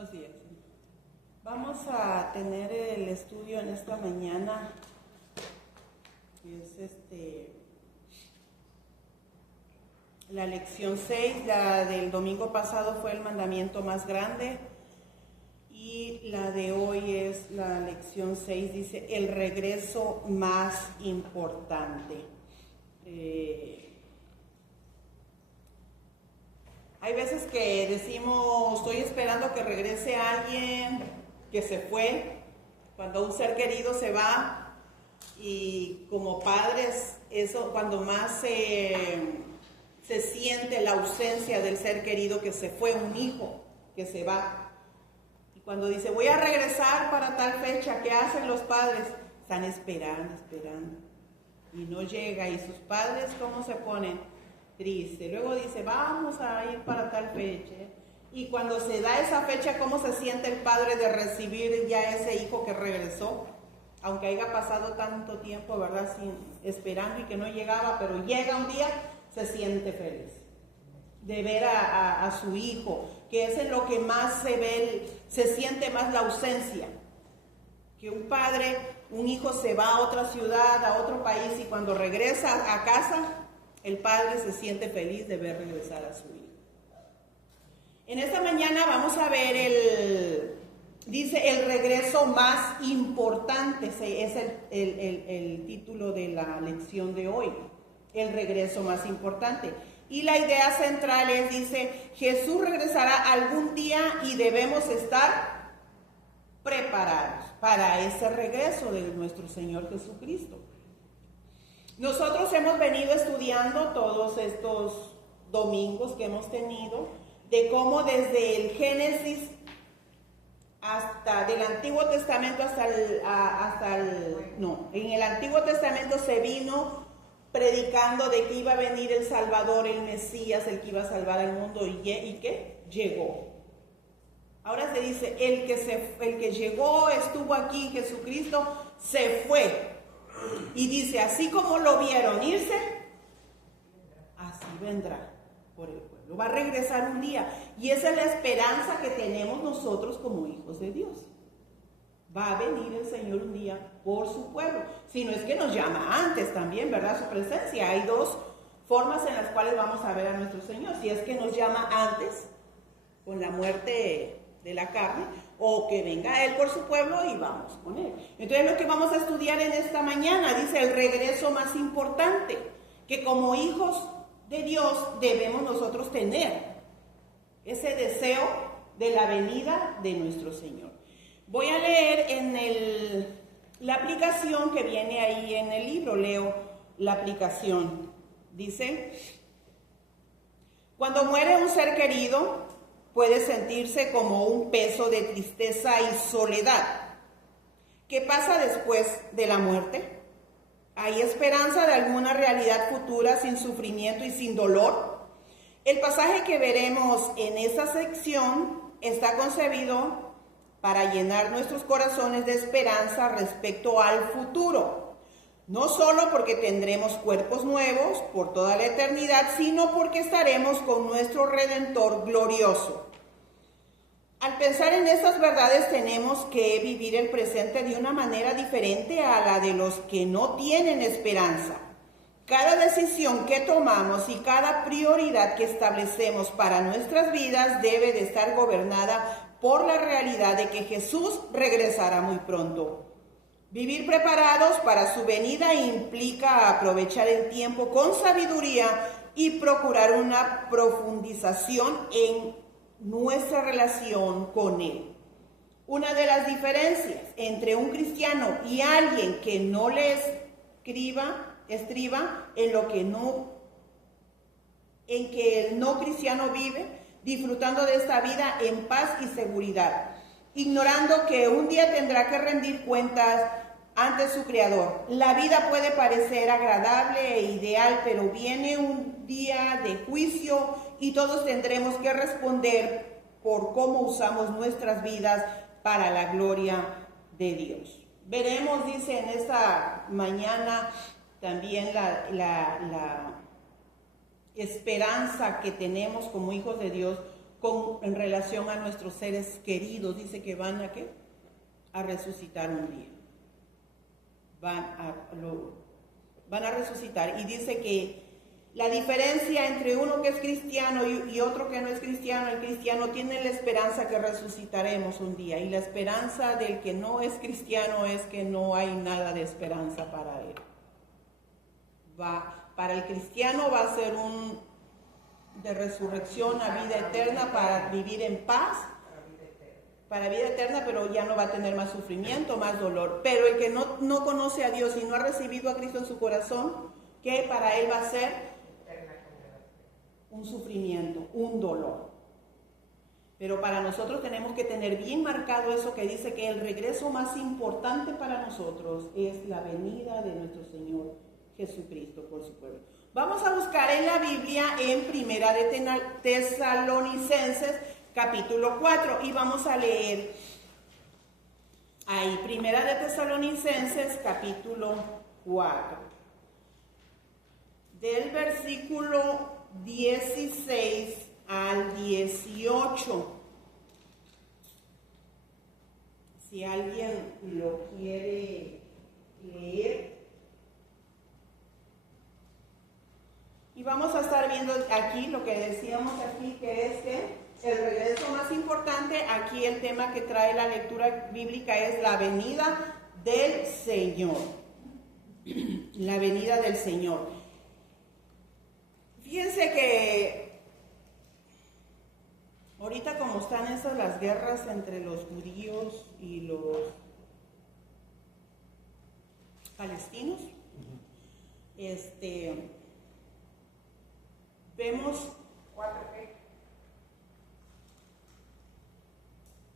Buenos días. Vamos a tener el estudio en esta mañana. Es la lección 6, la del domingo pasado fue el mandamiento más grande y la de hoy es la lección 6, dice el regreso más importante. Hay veces que decimos, estoy esperando que regrese alguien que se fue, cuando un ser querido se va, y como padres, eso cuando más se siente la ausencia del ser querido que se fue, un hijo que se va. Y cuando dice, voy a regresar para tal fecha, ¿qué hacen los padres? Están esperando, y no llega, y sus padres, ¿cómo se ponen? Triste. Luego dice, vamos a ir para tal fecha. Y cuando se da esa fecha, ¿cómo se siente el padre de recibir ya ese hijo que regresó? Aunque haya pasado tanto tiempo, ¿verdad? Esperando y que no llegaba, pero llega un día, se siente feliz de ver a su hijo, que es en lo que más se ve, se siente más la ausencia. Que un padre, un hijo se va a otra ciudad, a otro país, y cuando regresa a casa, el padre se siente feliz de ver regresar a su hijo. En esta mañana vamos a ver dice el regreso más importante, es el título de la lección de hoy, el regreso más importante. Y la idea central es, dice, Jesús regresará algún día y debemos estar preparados para ese regreso de nuestro Señor Jesucristo. Nosotros hemos venido estudiando todos estos domingos que hemos tenido de cómo desde el Génesis hasta del Antiguo Testamento en el Antiguo Testamento se vino predicando de que iba a venir el Salvador, el Mesías, el que iba a salvar al mundo, y ¿qué? Llegó. Ahora se dice, el que llegó, estuvo aquí, Jesucristo, se fue. Y dice, así como lo vieron irse, así vendrá por el pueblo. Va a regresar un día. Y esa es la esperanza que tenemos nosotros como hijos de Dios. Va a venir el Señor un día por su pueblo. Si no es que nos llama antes también, ¿verdad? Su presencia. Hay dos formas en las cuales vamos a ver a nuestro Señor. Si es que nos llama antes, con la muerte de la carne, o que venga Él por su pueblo y vamos con Él. Entonces lo que vamos a estudiar en esta mañana, dice el regreso más importante, que como hijos de Dios debemos nosotros tener ese deseo de la venida de nuestro Señor. Voy a leer en la aplicación que viene ahí en el libro, leo la aplicación. Dice, cuando muere un ser querido, puede sentirse como un peso de tristeza y soledad. ¿Qué pasa después de la muerte? ¿Hay esperanza de alguna realidad futura sin sufrimiento y sin dolor? El pasaje que veremos en esa sección está concebido para llenar nuestros corazones de esperanza respecto al futuro. No solo porque tendremos cuerpos nuevos por toda la eternidad, sino porque estaremos con nuestro Redentor glorioso. Al pensar en estas verdades tenemos que vivir el presente de una manera diferente a la de los que no tienen esperanza. Cada decisión que tomamos y cada prioridad que establecemos para nuestras vidas debe de estar gobernada por la realidad de que Jesús regresará muy pronto. Vivir preparados para su venida implica aprovechar el tiempo con sabiduría y procurar una profundización en nuestra relación con Él. Una de las diferencias entre un cristiano y alguien que no le estriba en que el no cristiano vive, disfrutando de esta vida en paz y seguridad, ignorando que un día tendrá que rendir cuentas ante su Creador. La vida puede parecer agradable e ideal, pero viene un día de juicio y todos tendremos que responder por cómo usamos nuestras vidas para la gloria de Dios. Veremos, dice en esta mañana, también la esperanza que tenemos como hijos de Dios en relación a nuestros seres queridos. Dice que van a ¿qué? A resucitar un día. Van a resucitar. Y dice que la diferencia entre uno que es cristiano y otro que no es cristiano, el cristiano tiene la esperanza que resucitaremos un día. Y la esperanza del que no es cristiano es que no hay nada de esperanza para él. Para el cristiano va a ser de resurrección a vida eterna, para vivir en paz, para vida eterna, pero ya no va a tener más sufrimiento, más dolor. Pero el que no conoce a Dios y no ha recibido a Cristo en su corazón, ¿qué para él va a ser? Un sufrimiento, un dolor. Pero para nosotros tenemos que tener bien marcado eso que dice que el regreso más importante para nosotros es la venida de nuestro Señor Jesucristo por su pueblo. Vamos a buscar en la Biblia en Primera de Tesalonicenses capítulo 4 y vamos a leer ahí, Primera de Tesalonicenses capítulo 4, del versículo 16 al 18. Si alguien lo quiere leer. Y vamos a estar viendo aquí lo que decíamos aquí, que es que el regreso más importante, aquí el tema que trae la lectura bíblica es la venida del Señor. La venida del Señor. Fíjense que ahorita como están esas las guerras entre los judíos y los palestinos, vemos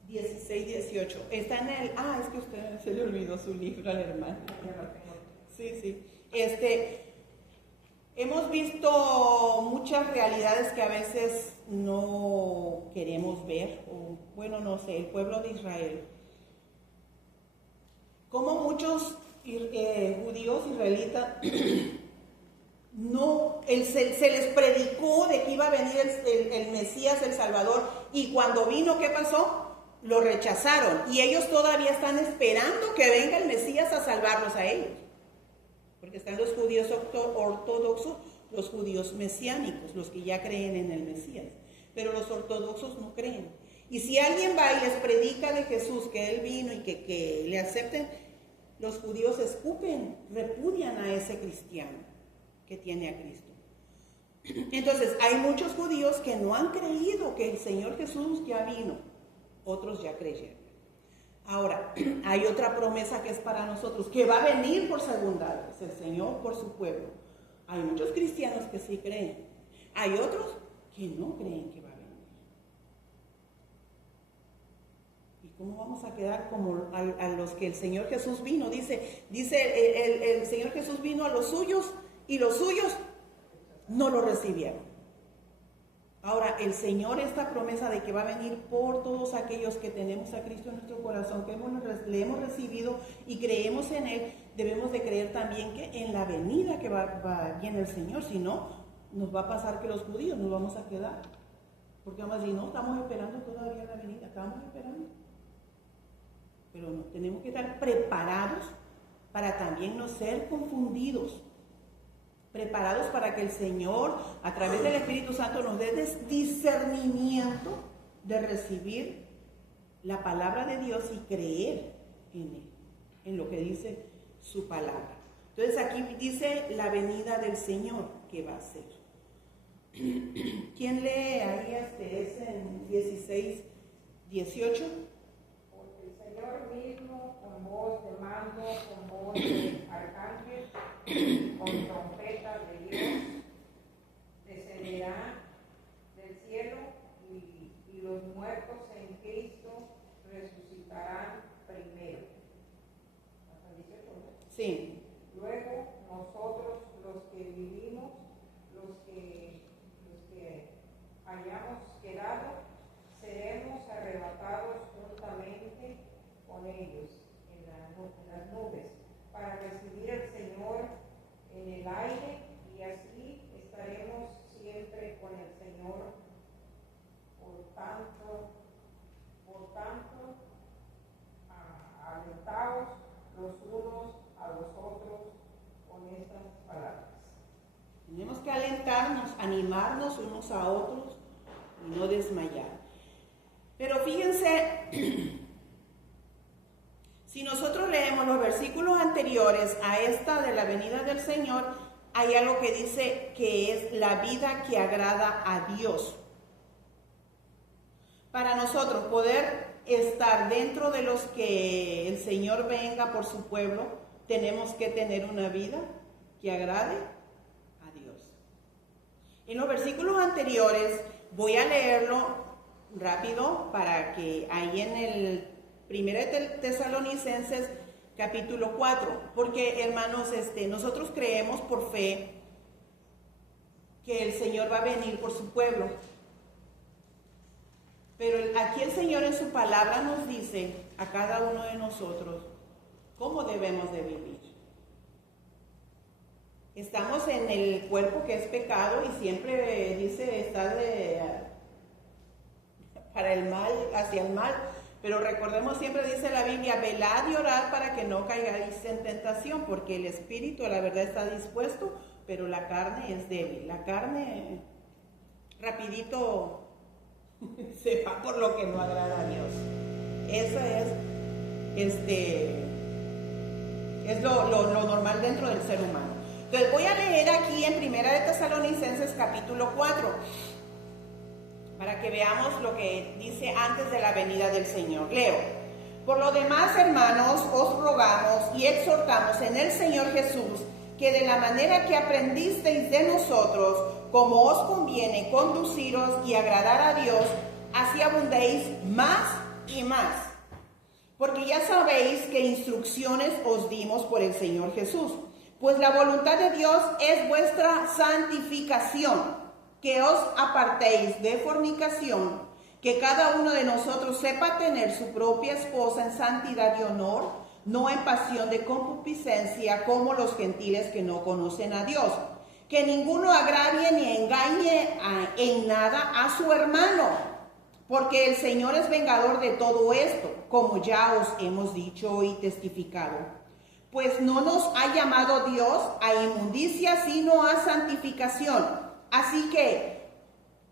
16, 18. Está en el... es que usted se le olvidó su libro al hermano. Sí. Hemos visto muchas realidades que a veces no queremos ver, o bueno, no sé, el pueblo de Israel. Como muchos judíos israelitas se les predicó de que iba a venir el Mesías, el Salvador, y cuando vino, ¿qué pasó? Lo rechazaron, y ellos todavía están esperando que venga el Mesías a salvarlos a ellos. Porque están los judíos ortodoxos, los judíos mesiánicos, los que ya creen en el Mesías. Pero los ortodoxos no creen. Y si alguien va y les predica de Jesús, que Él vino y que le acepten, los judíos escupen, repudian a ese cristiano que tiene a Cristo. Entonces, hay muchos judíos que no han creído que el Señor Jesús ya vino. Otros ya creyeron. Ahora, hay otra promesa que es para nosotros, que va a venir por segunda vez, el Señor por su pueblo. Hay muchos cristianos que sí creen. Hay otros que no creen que va a venir. ¿Y cómo vamos a quedar como a los que el Señor Jesús vino? Dice el Señor Jesús vino a los suyos y los suyos no lo recibieron. Ahora, el Señor, esta promesa de que va a venir por todos aquellos que tenemos a Cristo en nuestro corazón, que le hemos recibido y creemos en Él, debemos de creer también que en la venida que viene el Señor. Si no, nos va a pasar que los judíos nos vamos a quedar. Porque vamos a decir, no, estamos esperando todavía la venida, estamos esperando. Pero no, tenemos que estar preparados para también no ser confundidos. Preparados para que el Señor, a través del Espíritu Santo, nos dé discernimiento de recibir la palabra de Dios y creer en Él, en lo que dice su palabra. Entonces aquí dice la venida del Señor que va a ser. ¿Quién lee ahí es en 16, 18? Porque el Señor mismo, con voz de mando, con voz de arcángel, con trompeta de Dios, descenderá del cielo y los muertos en Cristo resucitarán primero. ¿Hasta 18? Sí. Luego nosotros, los que vivimos, los que hayamos quedado, seremos arrebatados juntamente con ellos en las nubes, para recibir al Señor en el aire, y así estaremos siempre con el Señor. Por animarnos unos a otros y no desmayar. Pero fíjense, si nosotros leemos los versículos anteriores a esta de la venida del Señor, hay algo que dice que es la vida que agrada a Dios. Para nosotros poder estar dentro de los que el Señor venga por su pueblo, tenemos que tener una vida que agrade a Dios. En los versículos anteriores, voy a leerlo rápido para que ahí en el 1 Tesalonicenses capítulo 4, porque hermanos, nosotros creemos por fe que el Señor va a venir por su pueblo. Pero aquí el Señor en su palabra nos dice a cada uno de nosotros cómo debemos de vivir. Estamos en el cuerpo que es pecado y siempre dice está para el mal, hacia el mal. Pero recordemos, siempre dice la Biblia, velad y orad para que no caigáis en tentación, porque el espíritu, la verdad, está dispuesto, pero la carne es débil. La carne rapidito se va por lo que no agrada a Dios. Eso es lo normal dentro del ser humano. Entonces voy a leer aquí en 1 Tesalonicenses capítulo 4. Para que veamos lo que dice antes de la venida del Señor. Leo. Por lo demás, hermanos, os rogamos y exhortamos en el Señor Jesús, que de la manera que aprendisteis de nosotros, como os conviene conduciros y agradar a Dios, así abundéis más y más. Porque ya sabéis qué instrucciones os dimos por el Señor Jesús. Pues la voluntad de Dios es vuestra santificación, que os apartéis de fornicación, que cada uno de nosotros sepa tener su propia esposa en santidad y honor, no en pasión de concupiscencia como los gentiles que no conocen a Dios. Que ninguno agravie ni engañe en nada a su hermano, porque el Señor es vengador de todo esto, como ya os hemos dicho y testificado. Pues no nos ha llamado Dios a inmundicia, sino a santificación. Así que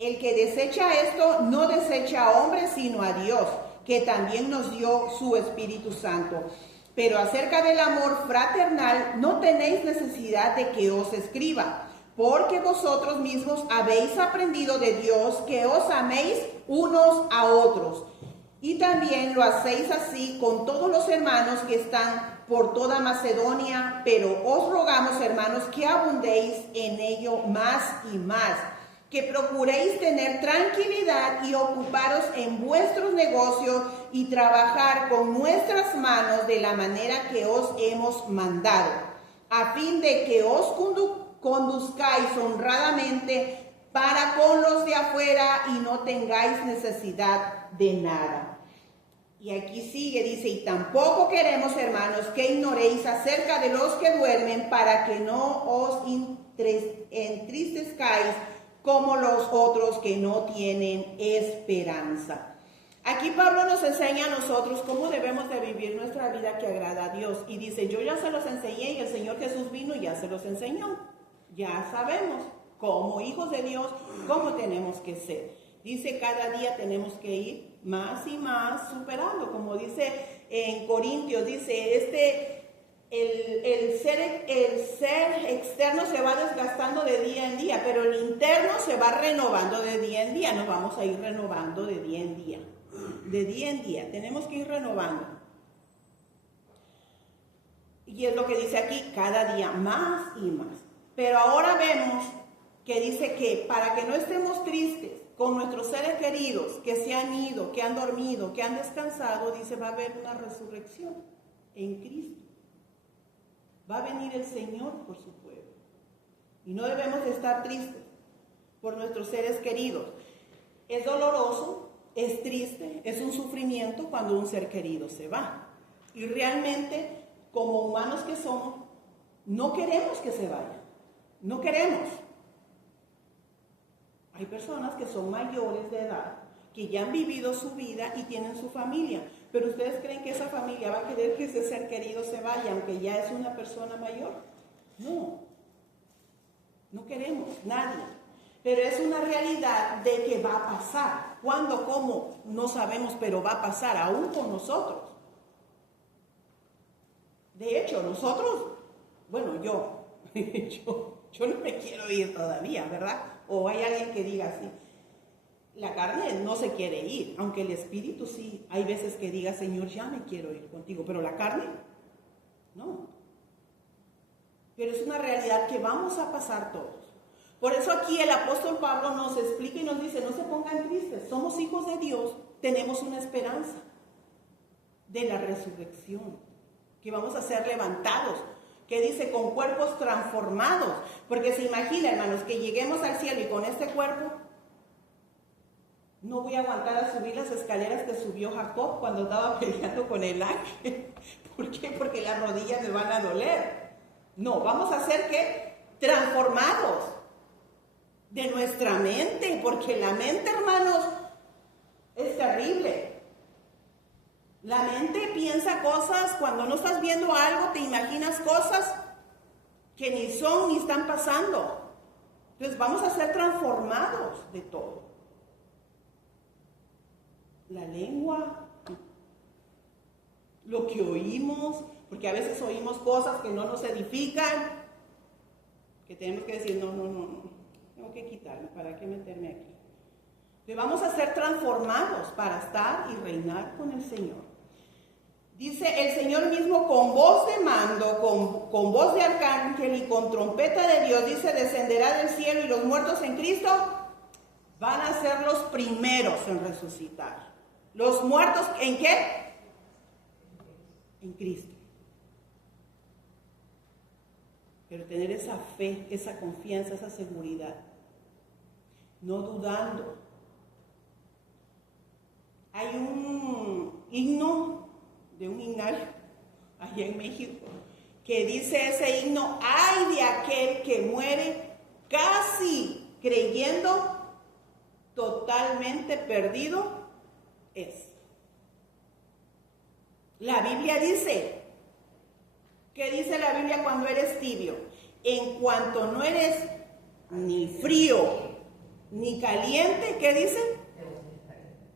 el que desecha esto no desecha a hombres sino a Dios, que también nos dio su Espíritu Santo. Pero acerca del amor fraternal no tenéis necesidad de que os escriba, porque vosotros mismos habéis aprendido de Dios que os améis unos a otros. Y también lo hacéis así con todos los hermanos que están por toda Macedonia, pero os rogamos, hermanos, que abundéis en ello más y más, que procuréis tener tranquilidad y ocuparos en vuestros negocios y trabajar con nuestras manos de la manera que os hemos mandado, a fin de que os conduzcáis honradamente para con los de afuera y no tengáis necesidad de nada. Y aquí sigue, dice, y tampoco queremos, hermanos, que ignoréis acerca de los que duermen, para que no os entristezcáis como los otros que no tienen esperanza. Aquí Pablo nos enseña a nosotros cómo debemos de vivir nuestra vida que agrada a Dios. Y dice, yo ya se los enseñé y el Señor Jesús vino y ya se los enseñó. Ya sabemos, como hijos de Dios, cómo tenemos que ser. Dice, cada día tenemos que ir más y más superando, como dice en Corintios, dice, el ser externo se va desgastando de día en día, pero el interno se va renovando de día en día, nos vamos a ir renovando de día en día, tenemos que ir renovando. Y es lo que dice aquí, cada día más y más. Pero ahora vemos que dice que para que no estemos tristes con nuestros seres queridos que se han ido, que han dormido, que han descansado, dice, va a haber una resurrección en Cristo. Va a venir el Señor por su pueblo. Y no debemos de estar tristes por nuestros seres queridos. Es doloroso, es triste, es un sufrimiento cuando un ser querido se va. Y realmente, como humanos que somos, no queremos que se vaya. No queremos. Hay personas que son mayores de edad, que ya han vivido su vida y tienen su familia. Pero ¿ustedes creen que esa familia va a querer que ese ser querido se vaya, aunque ya es una persona mayor? No. No queremos, nadie. Pero es una realidad de que va a pasar. ¿Cuándo, cómo? No sabemos, pero va a pasar aún con nosotros. De hecho, nosotros, bueno, yo no me quiero ir todavía, ¿verdad? O hay alguien que diga así, la carne no se quiere ir, aunque el espíritu sí, hay veces que diga, Señor, ya me quiero ir contigo, pero la carne, no. Pero es una realidad que vamos a pasar todos. Por eso aquí el apóstol Pablo nos explica y nos dice, no se pongan tristes, somos hijos de Dios, tenemos una esperanza de la resurrección, que vamos a ser levantados, que dice con cuerpos transformados, porque se imagina, hermanos, que lleguemos al cielo y con este cuerpo, no voy a aguantar a subir las escaleras que subió Jacob cuando estaba peleando con el ángel. ¿Por qué? Porque las rodillas me van a doler. No, vamos a ser ¿qué? Transformados de nuestra mente, porque la mente, hermanos, es terrible. La mente piensa cosas, cuando no estás viendo algo, te imaginas cosas que ni son ni están pasando. Entonces vamos a ser transformados de todo. La lengua, lo que oímos, porque a veces oímos cosas que no nos edifican, que tenemos que decir, no, tengo que quitarme, ¿para qué meterme aquí? Entonces vamos a ser transformados para estar y reinar con el Señor. Dice el Señor mismo con voz de mando, con voz de arcángel y con trompeta de Dios, dice, descenderá del cielo y los muertos en Cristo van a ser los primeros en resucitar. Los muertos, ¿en qué? En Cristo. Pero tener esa fe, esa confianza, esa seguridad. No dudando. Hay un himno de un himnario allá en México que dice ese himno, ay de aquel que muere casi creyendo, totalmente perdido es. La Biblia dice, ¿qué dice la Biblia cuando eres tibio? En cuanto no eres ni frío ni caliente, ¿qué dice?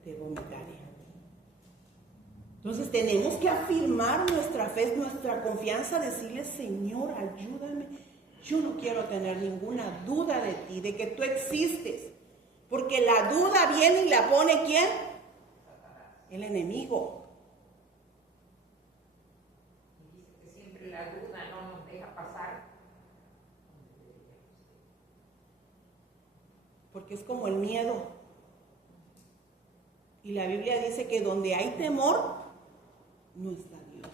Te vomitaré. Entonces tenemos que afirmar nuestra fe, nuestra confianza, decirle, Señor, ayúdame. Yo no quiero tener ninguna duda de ti, de que tú existes. Porque la duda viene y la pone ¿quién? El enemigo. Y dice que siempre la duda no nos deja pasar. Porque es como el miedo. Y la Biblia dice que donde hay temor, no está Dios.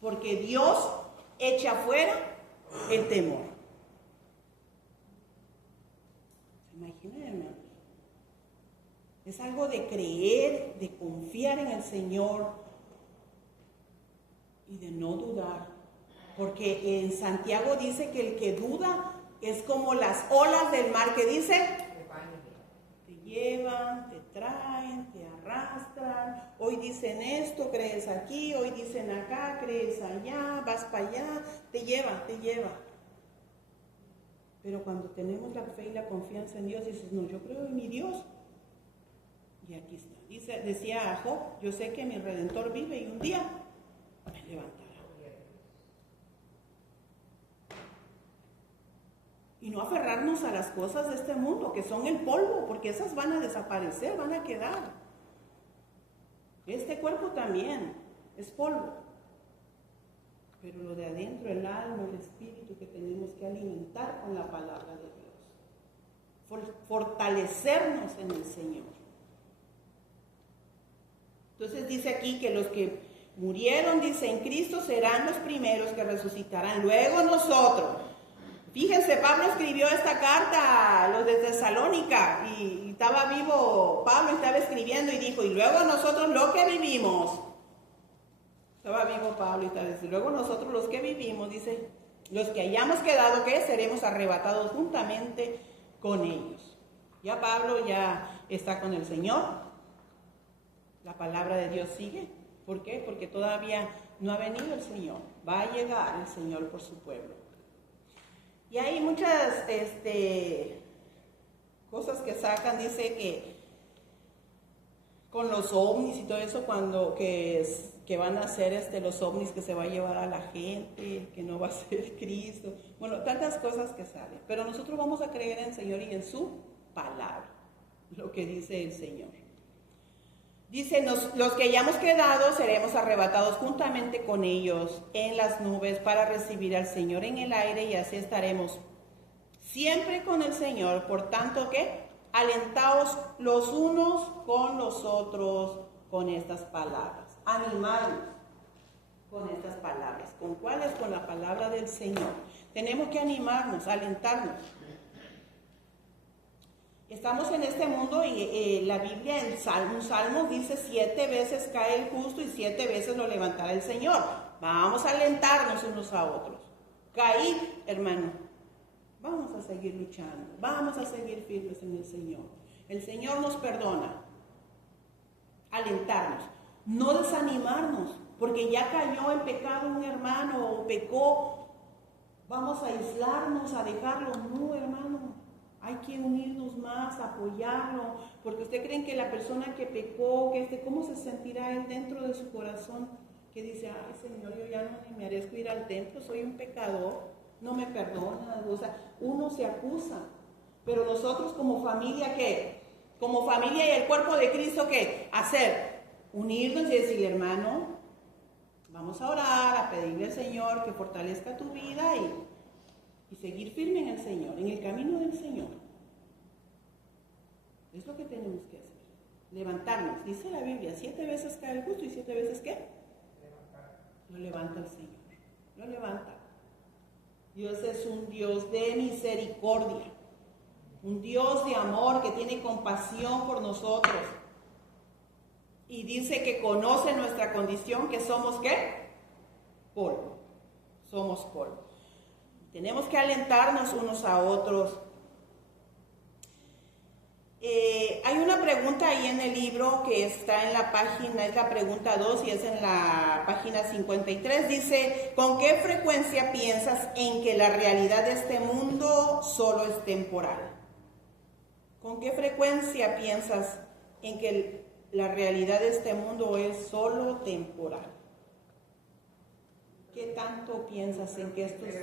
Porque Dios echa fuera el temor. ¿Se imaginan, hermanos? Es algo de creer, de confiar en el Señor y de no dudar. Porque en Santiago dice que el que duda es como las olas del mar, que dice, te llevan, te traen, te arrastran. Hoy dicen esto, crees aquí, hoy dicen acá, crees allá, vas para allá, te lleva, te lleva. Pero cuando tenemos la fe y la confianza en Dios, dices, no, yo creo en mi Dios. Y aquí está. Decía a Job, yo sé que mi Redentor vive y un día me levantará. Y no aferrarnos a las cosas de este mundo, que son el polvo, porque esas van a desaparecer, van a quedar. Este cuerpo también es polvo. Pero lo de adentro, el alma, el espíritu, que tenemos que alimentar con la palabra de Dios. Fortalecernos en el Señor. Entonces dice aquí que los que murieron, dice, en Cristo serán los primeros que resucitarán. Luego nosotros. Fíjense, Pablo escribió esta carta a los de Tesalónica y estaba vivo Pablo, estaba escribiendo y dijo, y luego nosotros los que vivimos, estaba vivo Pablo y estaba diciendo, luego nosotros los que vivimos, dice, los que hayamos quedado, ¿qué? Seremos arrebatados juntamente con ellos. Ya Pablo ya está con el Señor, la palabra de Dios sigue. ¿Por qué? Porque todavía no ha venido el Señor, va a llegar el Señor por su pueblo. Y hay muchas cosas que sacan, dice que con los ovnis y todo eso, cuando que van a hacer los ovnis, que se va a llevar a la gente, que no va a ser Cristo, bueno, tantas cosas que salen, pero nosotros vamos a creer en el Señor y en su palabra, lo que dice el Señor. Dice, los que hayamos quedado seremos arrebatados juntamente con ellos en las nubes para recibir al Señor en el aire, y así estaremos siempre con el Señor. Por tanto, ¿qué? Alentaos los unos con los otros con estas palabras. Animarnos con estas palabras. ¿Con cuáles? Con la palabra del Señor. Tenemos que animarnos, alentarnos. Estamos en este mundo y la Biblia en un salmo dice 7 veces cae el justo y 7 veces lo levantará el Señor. Vamos a alentarnos unos a otros. Caí, hermano. Vamos a seguir luchando, vamos a seguir firmes en el Señor. El Señor nos perdona. Alentarnos, no desanimarnos, porque ya cayó en pecado un hermano o pecó. Vamos a aislarnos, a dejarlo. No, hermano. Hay que unirnos más, apoyarlo, porque usted cree que la persona que pecó, ¿cómo se sentirá él dentro de su corazón? Que dice, ay Señor, yo ya no ni merezco ir al templo, soy un pecador, no me perdona. O sea, uno se acusa, pero nosotros como familia, ¿qué? Como familia y el cuerpo de Cristo, ¿qué? Hacer, unirnos y decirle, hermano, vamos a orar, a pedirle al Señor que fortalezca tu vida y seguir firme en el Señor, en el camino del Señor. Es lo que tenemos que hacer. Levantarnos. Dice la Biblia, 7 veces cae el justo y 7 veces ¿qué? Lo levanta el Señor. Lo levanta. Dios es un Dios de misericordia. Un Dios de amor que tiene compasión por nosotros. Y dice que conoce nuestra condición, que somos ¿qué? Polvo. Somos polvo. Tenemos que alentarnos unos a otros. Hay una pregunta ahí en el libro que está en la página, es la pregunta 2 y es en la página 53. Dice, ¿con qué frecuencia piensas en que la realidad de este mundo solo es temporal? ¿Con qué frecuencia piensas en que la realidad de este mundo es solo temporal? ¿Qué tanto piensas en que esto es?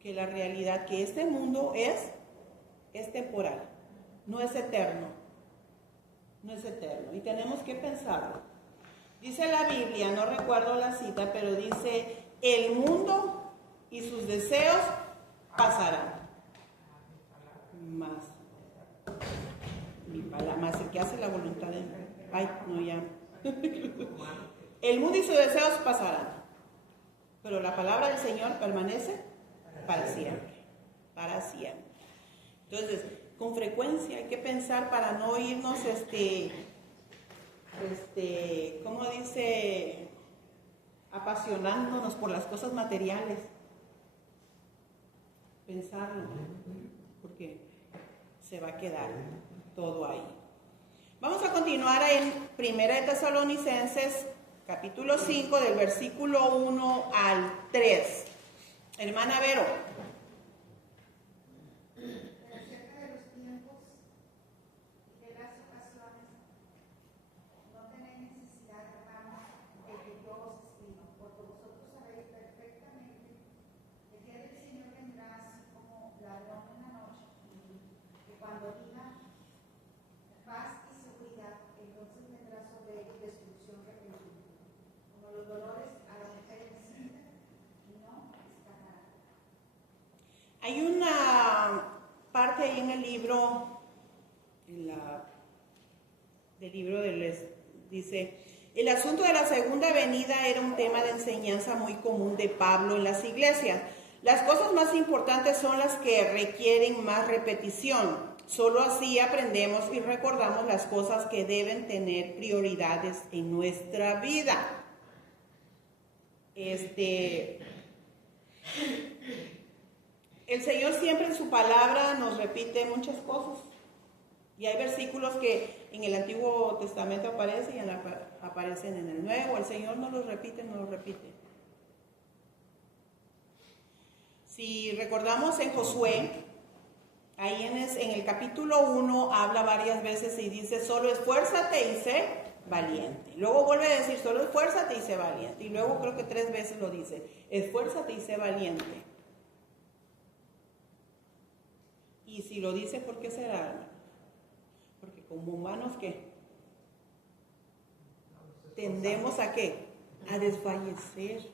Que la realidad, que este mundo es temporal, no es eterno, no es eterno, y tenemos que pensarlo. Dice la Biblia, no recuerdo la cita, pero dice, el mundo y sus deseos pasarán, más el que hace la voluntad de Dios. Ay, no, ya. El mundo y sus deseos pasarán, pero la palabra del Señor permanece para siempre, para siempre. Entonces, con frecuencia hay que pensar para no irnos, ¿cómo dice? Apasionándonos por las cosas materiales. Pensarlo, porque se va a quedar todo ahí. Vamos a continuar en 1 de Tesalonicenses, capítulo 5, del versículo 1 al 3. Hermana Vero. Hay una parte ahí en el libro, dice, el asunto de la segunda venida era un tema de enseñanza muy común de Pablo en las iglesias. Las cosas más importantes son las que requieren más repetición. Solo así aprendemos y recordamos las cosas que deben tener prioridades en nuestra vida. El Señor siempre en su palabra nos repite muchas cosas. Y hay versículos que en el Antiguo Testamento aparecen y aparecen en el Nuevo. El Señor no los repite, no los repite. Si recordamos en Josué, Ahí en el capítulo 1 habla varias veces y dice, solo esfuérzate y sé valiente. Luego vuelve a decir, solo esfuérzate y sé valiente. Y luego creo que 3 veces lo dice, esfuérzate y sé valiente. Y si lo dice, ¿por qué será? Porque como humanos, ¿qué? Tendemos a ¿qué? A desfallecer.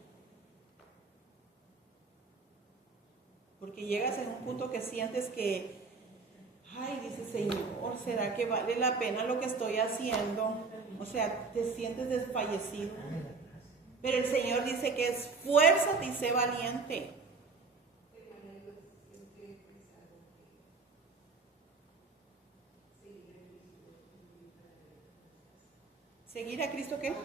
Porque llegas en un punto que sientes que, ay, dice Señor, ¿será que vale la pena lo que estoy haciendo? O sea, te sientes desfallecido. Pero el Señor dice que esfuérzate y sé valiente. ¿Seguir a Cristo qué?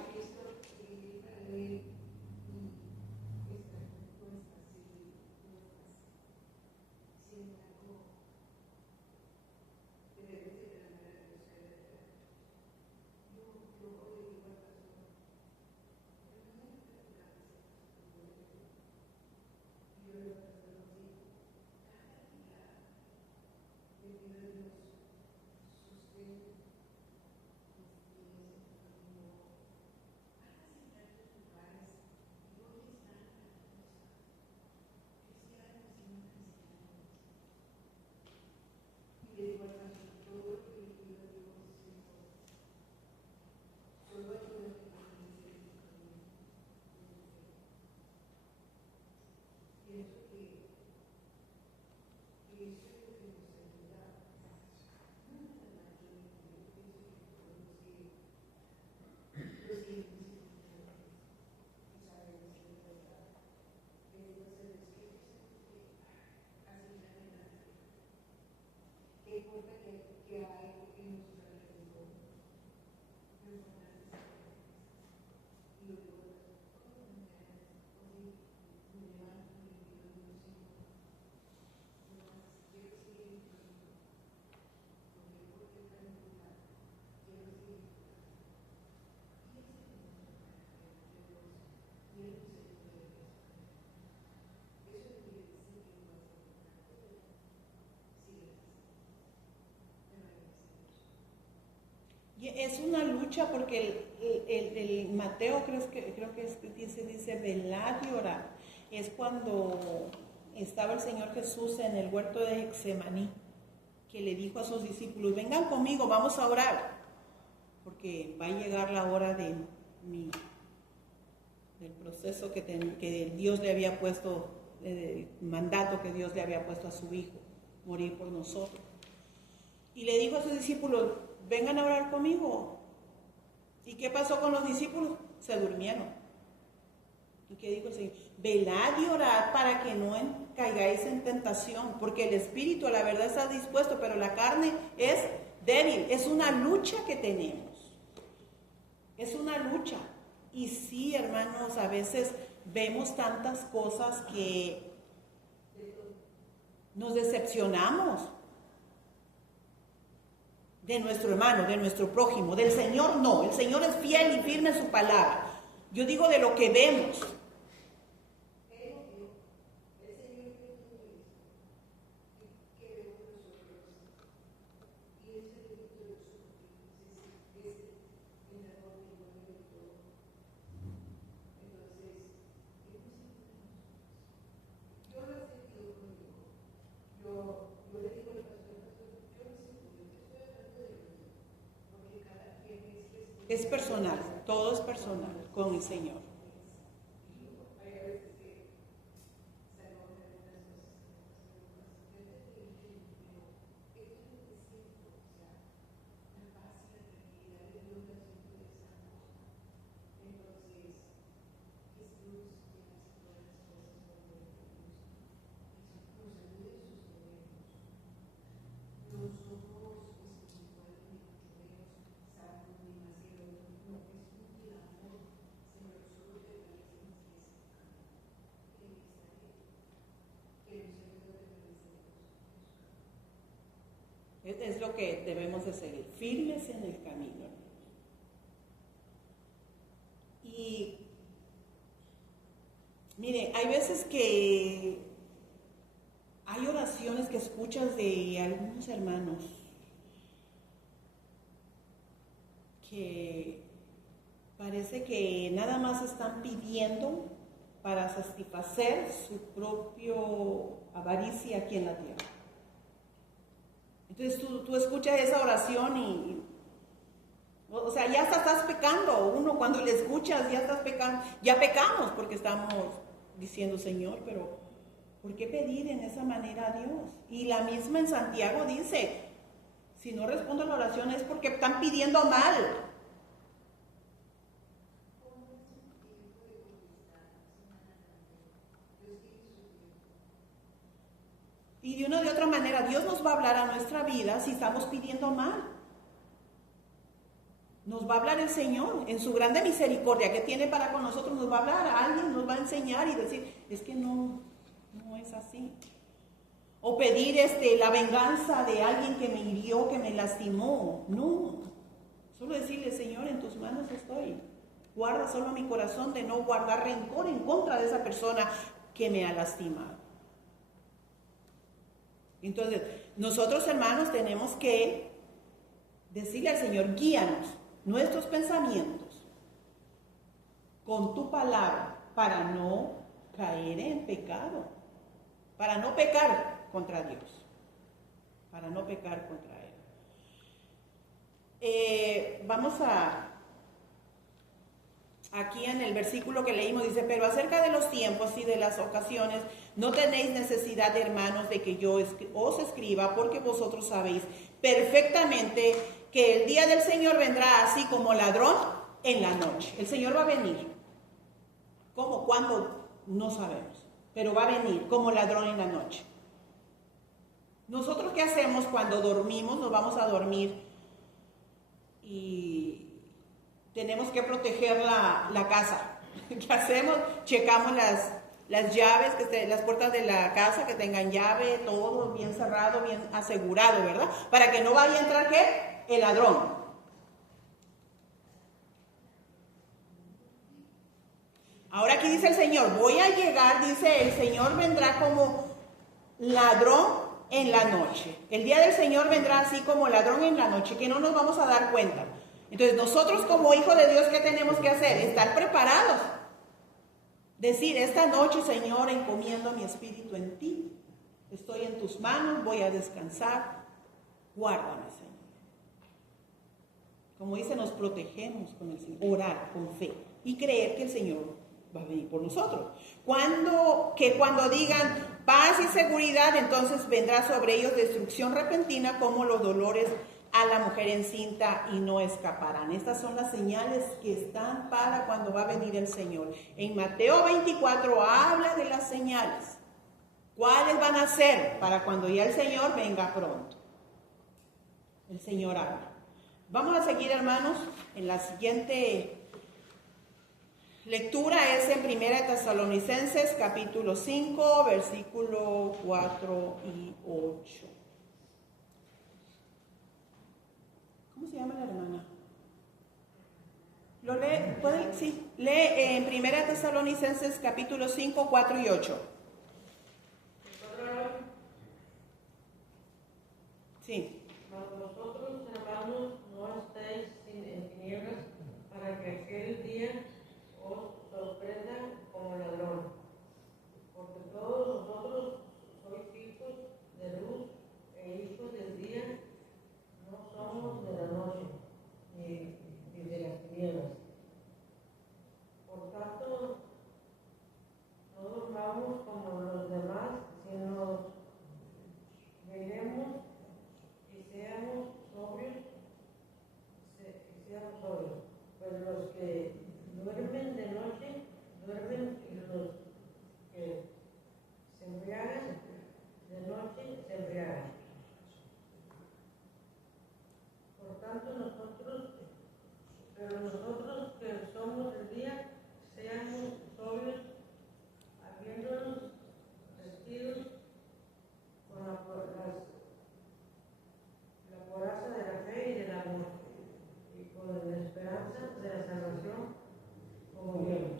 Es una lucha porque el Mateo creo que dice velad y orar. Es cuando estaba el Señor Jesús en el huerto de Getsemaní, que le dijo a sus discípulos, vengan conmigo, vamos a orar, porque va a llegar la hora del proceso que Dios le había puesto, el mandato que Dios le había puesto a su Hijo, morir por nosotros. Y le dijo a sus discípulos, vengan a orar conmigo. ¿Y qué pasó con los discípulos? Se durmieron. ¿Y qué dijo el Señor? Velad y orad para que no caigáis en tentación, porque el espíritu, la verdad, está dispuesto, pero la carne es débil. Es una lucha que tenemos. Es una lucha. Y sí, hermanos, a veces vemos tantas cosas que nos decepcionamos de nuestro hermano, de nuestro prójimo. Del Señor no, el Señor es fiel y firme en su palabra. Yo digo de lo que vemos. Es personal, todo es personal con el Señor. Es lo que debemos de seguir, firmes en el camino. Y mire, hay veces que hay oraciones que escuchas de algunos hermanos que parece que nada más están pidiendo para satisfacer su propio avaricia aquí en la tierra. Entonces tú escuchas esa oración y o sea, ya estás pecando. Uno cuando le escuchas ya estás pecando, ya pecamos porque estamos diciendo, Señor, pero ¿por qué pedir en esa manera a Dios? Y la misma en Santiago dice, si no respondo a la oración es porque están pidiendo mal. Y de una u otra manera Dios nos va a hablar a nuestra vida si estamos pidiendo mal. Nos va a hablar el Señor en su grande misericordia que tiene para con nosotros. Nos va a hablar, a alguien nos va a enseñar y decir, es que no es así. O pedir la venganza de alguien que me hirió, que me lastimó. No, solo decirle, Señor, en tus manos estoy. Guarda solo mi corazón de no guardar rencor en contra de esa persona que me ha lastimado. Entonces, nosotros hermanos tenemos que decirle al Señor, guíanos nuestros pensamientos con tu palabra para no caer en pecado, para no pecar contra Dios, para no pecar contra Él. Vamos aquí en el versículo que leímos, dice, pero acerca de los tiempos y de las ocasiones, no tenéis necesidad, hermanos, de que yo os escriba, porque vosotros sabéis perfectamente que el día del Señor vendrá así como ladrón en la noche. El Señor va a venir. ¿Cómo? ¿Cuándo? No sabemos. Pero va a venir como ladrón en la noche. ¿Nosotros qué hacemos cuando dormimos? Nos vamos a dormir y tenemos que proteger la casa. ¿Qué hacemos? Checamos las llaves, las puertas de la casa que tengan llave, todo bien cerrado, bien asegurado, ¿verdad? Para que no vaya a entrar, ¿qué? El ladrón. Ahora aquí dice el Señor, voy a llegar, dice, el Señor vendrá como ladrón en la noche. El día del Señor vendrá así como ladrón en la noche, que no nos vamos a dar cuenta. Entonces nosotros como hijos de Dios, ¿qué tenemos que hacer? Estar preparados. Decir, esta noche, Señor, encomiendo mi espíritu en ti. Estoy en tus manos, voy a descansar. Guárdame, Señor. Como dice, nos protegemos con el Señor. Orar con fe y creer que el Señor va a venir por nosotros. Cuando digan paz y seguridad, entonces vendrá sobre ellos destrucción repentina como los dolores a la mujer encinta y no escaparán. Estas son las señales que están para cuando va a venir el Señor. En Mateo 24 habla de las señales. ¿Cuáles van a ser para cuando ya el Señor venga pronto? El Señor habla. Vamos a seguir, hermanos, en la siguiente lectura es en 1 Tesalonicenses capítulo 5, versículo 4 y 8. ¿Cómo se llama la hermana? ¿Lo lee? ¿Puede? Sí. Lee en 1 Tesalonicenses capítulo 5, 4 y 8. Sí. Vosotros, hermanos, no estáis en tinieblas para que aquel día os sorprenda como ladrón. Porque todos vosotros sois hijos de luz e hijos del día. No somos de la noche ni de las tinieblas. Por tanto, no durmamos como los demás, sino velemos y seamos sobrios. Pues los que duermen de noche, duermen, y los que se embriagan de noche, se embriagan. Por tanto, nosotros que somos del día, seamos sobrios, habiéndonos vestidos con la coraza de la fe y del amor, y con la esperanza de la salvación como yelmo.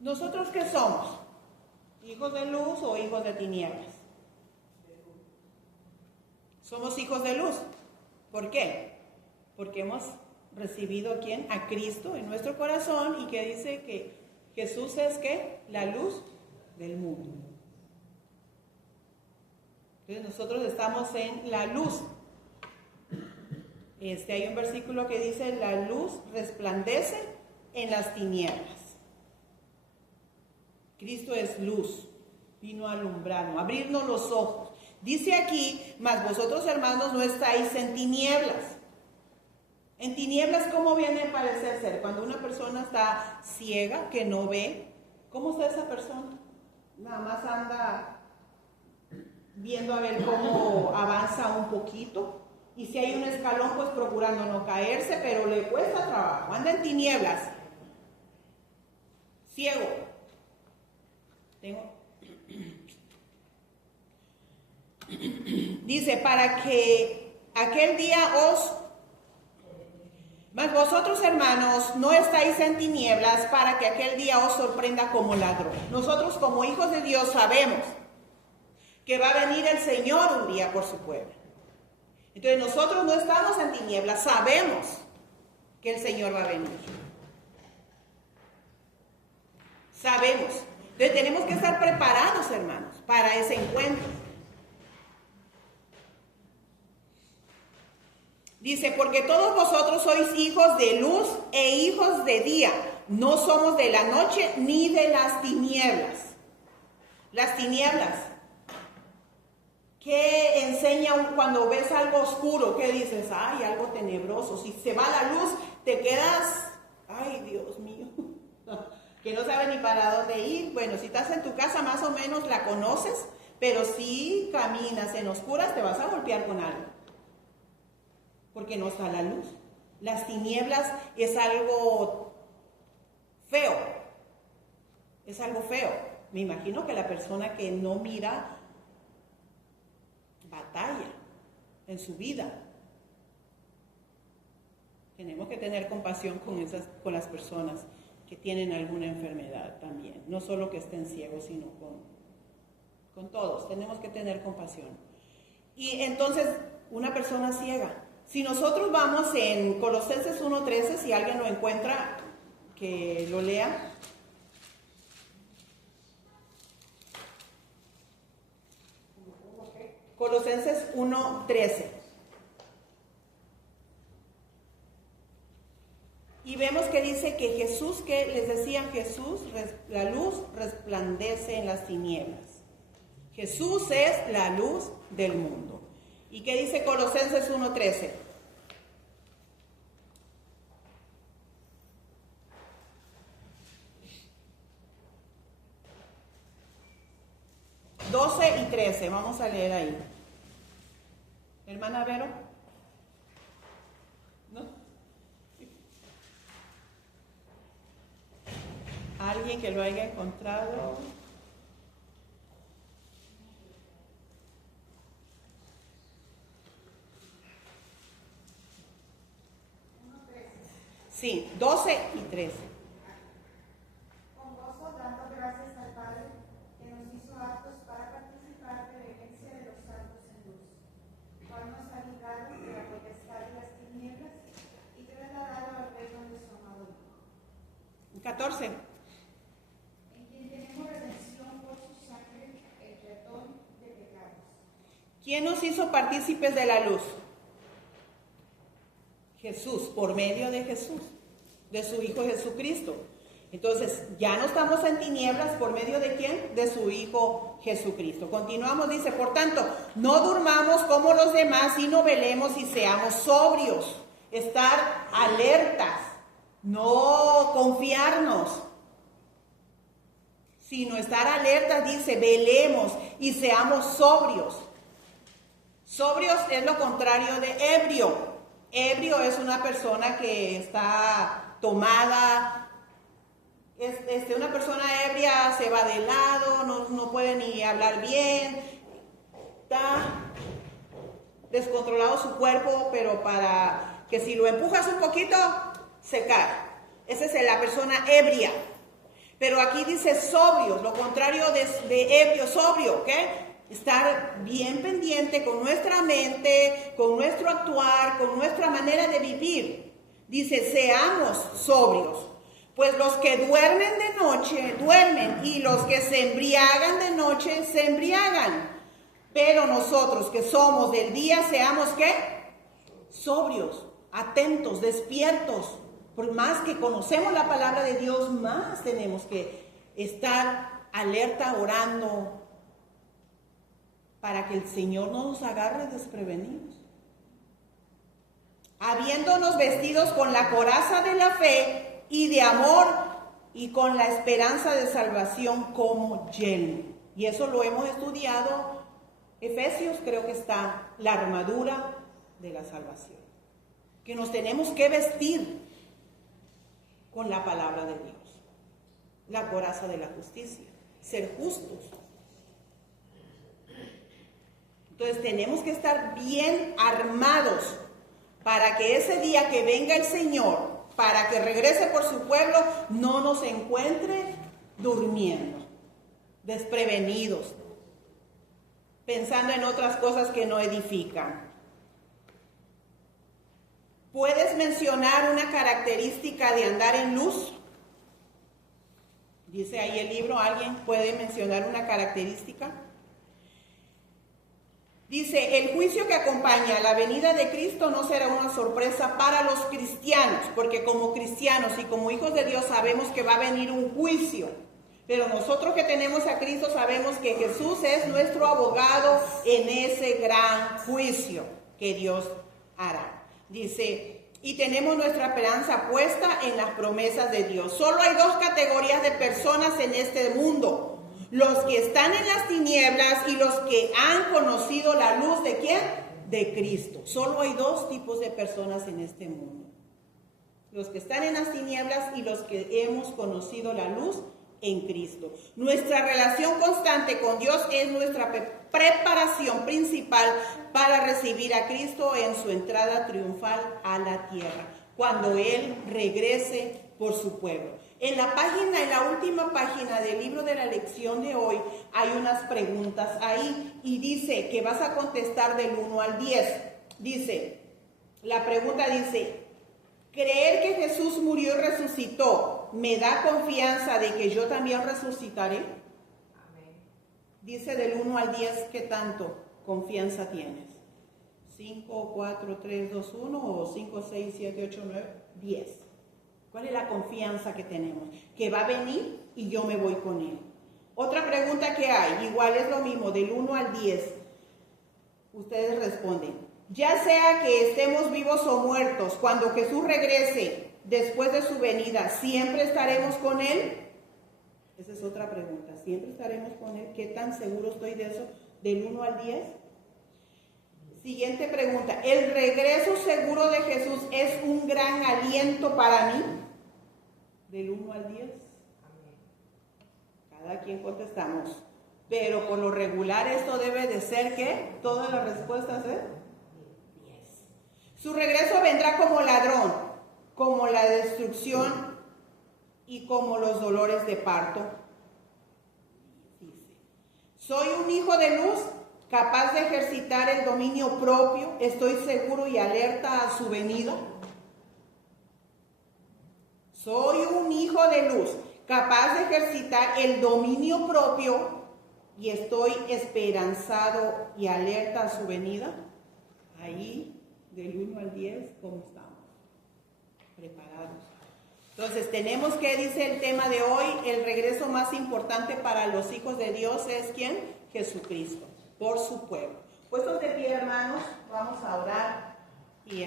¿Nosotros qué somos? ¿Hijos de luz o hijos de tinieblas? Somos hijos de luz. ¿Por qué? Porque hemos recibido ¿a quién? A Cristo en nuestro corazón, y que dice que Jesús es ¿qué? La luz del mundo. Entonces nosotros estamos en la luz. Hay un versículo que dice: la luz resplandece en las tinieblas. Cristo es luz, vino a alumbrarnos, a abrirnos los ojos. Dice aquí: mas vosotros, hermanos, no estáis en tinieblas. En tinieblas, ¿cómo viene a parecer ser? Cuando una persona está ciega, que no ve, ¿cómo está esa persona? Nada más anda viendo a ver cómo avanza un poquito. Y si hay un escalón, pues procurando no caerse, pero le cuesta trabajo. Anda en tinieblas. Ciego. Dice: para que aquel día mas vosotros, hermanos, no estáis en tinieblas, para que aquel día os sorprenda como ladrón. Nosotros, como hijos de Dios, sabemos que va a venir el Señor un día por su pueblo. Entonces nosotros no estamos en tinieblas, sabemos que el Señor va a venir. Sabemos. Entonces tenemos que estar preparados, hermanos, para ese encuentro. Dice: porque todos vosotros sois hijos de luz e hijos de día. No somos de la noche ni de las tinieblas. Las tinieblas. ¿Qué enseña cuando ves algo oscuro? ¿Qué dices? Ay, algo tenebroso. Si se va la luz, te quedas, ay, Dios mío, que no sabes ni para dónde ir. Bueno, si estás en tu casa, más o menos la conoces, pero si caminas en oscuras, te vas a golpear con algo, porque no está la luz. Las tinieblas es algo feo. Es algo feo. Me imagino que la persona que no mira batalla en su vida. Tenemos que tener compasión con las personas que tienen alguna enfermedad también. No solo que estén ciegos, sino con todos. Tenemos que tener compasión. Y entonces, una persona ciega. Si nosotros vamos en Colosenses 1:13, si alguien lo encuentra, que lo lea. Colosenses 1:13. Y vemos que dice que Jesús, que les decían Jesús, la luz resplandece en las tinieblas. Jesús es la luz del mundo. ¿Y qué dice Colosenses 1:13? y 13, vamos a leer ahí. Hermana Vero. ¿No? ¿Alguien que lo haya encontrado? Sí, 12 y 13. Con gozo dando gracias al Padre que nos hizo aptos para participar de la herencia de los santos en luz, cual nos ha librado de la potestad de las tinieblas y trasladado al reino de su amado Hijo. 14. En quien tenemos redención por su sangre, el perdón de pecados. ¿Quién nos hizo partícipes de la luz? Jesús, por medio de Jesús, de su Hijo Jesucristo. Entonces, ya no estamos en tinieblas, ¿por medio de quién? De su Hijo Jesucristo. Continuamos, dice: por tanto, no durmamos como los demás, sino velemos y seamos sobrios. Estar alertas, no confiarnos, sino estar alertas, dice: velemos y seamos sobrios. Sobrios es lo contrario de ebrio. Ebrio es una persona que está tomada. Una persona ebria se va de lado, no puede ni hablar bien, está descontrolado su cuerpo, pero para que si lo empujas un poquito, se cae. Esa es la persona ebria. Pero aquí dice sobrios, lo contrario de ebrio, sobrio, ¿ok? Estar bien pendiente con nuestra mente, con nuestro actuar, con nuestra manera de vivir. Dice, seamos sobrios. Pues los que duermen de noche, duermen, y los que se embriagan de noche, se embriagan. Pero nosotros que somos del día, seamos, ¿qué? Sobrios, atentos, despiertos. Por más que conocemos la palabra de Dios, más tenemos que estar alerta, orando, para que el Señor no nos agarre desprevenidos. Habiéndonos vestidos con la coraza de la fe y de amor y con la esperanza de salvación como yelmo. Y eso lo hemos estudiado. Efesios, creo que está la armadura de la salvación. Que nos tenemos que vestir con la palabra de Dios. La coraza de la justicia. Ser justos. Entonces tenemos que estar bien armados para que ese día que venga el Señor, para que regrese por su pueblo, no nos encuentre durmiendo, desprevenidos, pensando en otras cosas que no edifican. ¿Puedes mencionar una característica de andar en luz? Dice ahí el libro, ¿alguien puede mencionar una característica? Dice, el juicio que acompaña a la venida de Cristo no será una sorpresa para los cristianos, porque como cristianos y como hijos de Dios sabemos que va a venir un juicio. Pero nosotros que tenemos a Cristo sabemos que Jesús es nuestro abogado en ese gran juicio que Dios hará. Dice, y tenemos nuestra esperanza puesta en las promesas de Dios. Solo hay dos categorías de personas en este mundo. Los que están en las tinieblas y los que han conocido la luz ¿de quién? De Cristo. Solo hay dos tipos de personas en este mundo. Los que están en las tinieblas y los que hemos conocido la luz en Cristo. Nuestra relación constante con Dios es nuestra preparación principal para recibir a Cristo en su entrada triunfal a la tierra, cuando Él regrese por su pueblo. En la última página del libro de la lección de hoy, hay unas preguntas ahí y dice que vas a contestar del 1 al 10. La pregunta dice, ¿creer que Jesús murió y resucitó me da confianza de que yo también resucitaré? Amén. Dice del 1 al 10, ¿qué tanto confianza tienes? 5, 4, 3, 2, 1 o 5, 6, 7, 8, 9, 10. ¿Cuál es la confianza que tenemos? Que va a venir y yo me voy con Él. Otra pregunta que hay, igual es lo mismo, del 1 al 10. Ustedes responden. Ya sea que estemos vivos o muertos, cuando Jesús regrese después de su venida, ¿siempre estaremos con Él? Esa es otra pregunta. ¿Siempre estaremos con Él? ¿Qué tan seguro estoy de eso? Del 1 al 10. Siguiente pregunta. ¿El regreso seguro de Jesús es un gran aliento para mí? Del 1 al 10. Cada quien contestamos. Pero por lo regular esto debe de ser ¿qué? Todas las respuestas es 10. Su regreso vendrá como ladrón, como la destrucción y como los dolores de parto. Dice, soy un hijo de luz, capaz de ejercitar el dominio propio, estoy seguro y alerta a su venida. Soy un hijo de luz, capaz de ejercitar el dominio propio y estoy esperanzado y alerta a su venida. Ahí, del 1 al 10, ¿cómo estamos? Preparados. Entonces, tenemos que, dice el tema de hoy, el regreso más importante para los hijos de Dios es ¿quién? Jesucristo, por su pueblo. Puestos de pie, hermanos, vamos a orar y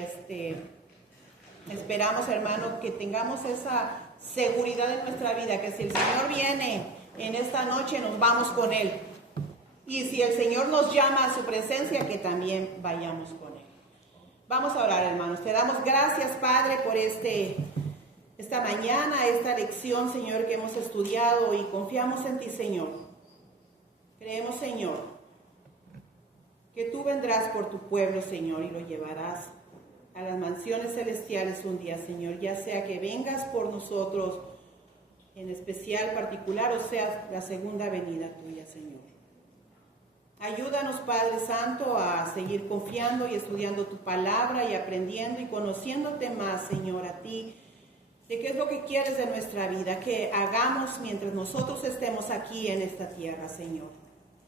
esperamos, hermanos, que tengamos esa seguridad en nuestra vida, que si el Señor viene en esta noche, nos vamos con Él. Y si el Señor nos llama a su presencia, que también vayamos con Él. Vamos a orar, hermanos. Te damos gracias, Padre, por esta mañana, esta lección, Señor, que hemos estudiado y confiamos en ti, Señor. Creemos, Señor, que tú vendrás por tu pueblo, Señor, y lo llevarás a las mansiones celestiales un día, Señor, ya sea que vengas por nosotros en especial, particular, o sea, la segunda venida tuya, Señor. Ayúdanos, Padre Santo, a seguir confiando y estudiando tu palabra y aprendiendo y conociéndote más, Señor, a ti, de qué es lo que quieres de nuestra vida, que hagamos mientras nosotros estemos aquí en esta tierra, Señor.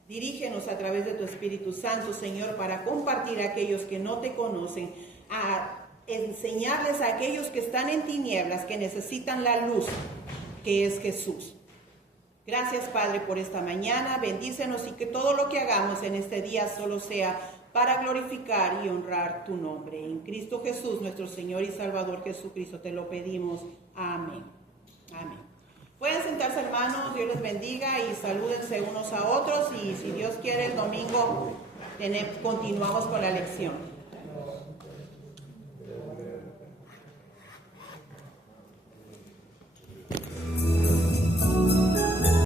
Dirígenos a través de tu Espíritu Santo, Señor, para compartir a aquellos que no te conocen, a enseñarles a aquellos que están en tinieblas, que necesitan la luz, que es Jesús. Gracias, Padre, por esta mañana. Bendícenos y que todo lo que hagamos en este día solo sea para glorificar y honrar tu nombre. En Cristo Jesús, nuestro Señor y Salvador Jesucristo, te lo pedimos. Amén. Amén. Pueden sentarse, hermanos, Dios les bendiga y salúdense unos a otros, y si Dios quiere el domingo continuamos con la lección.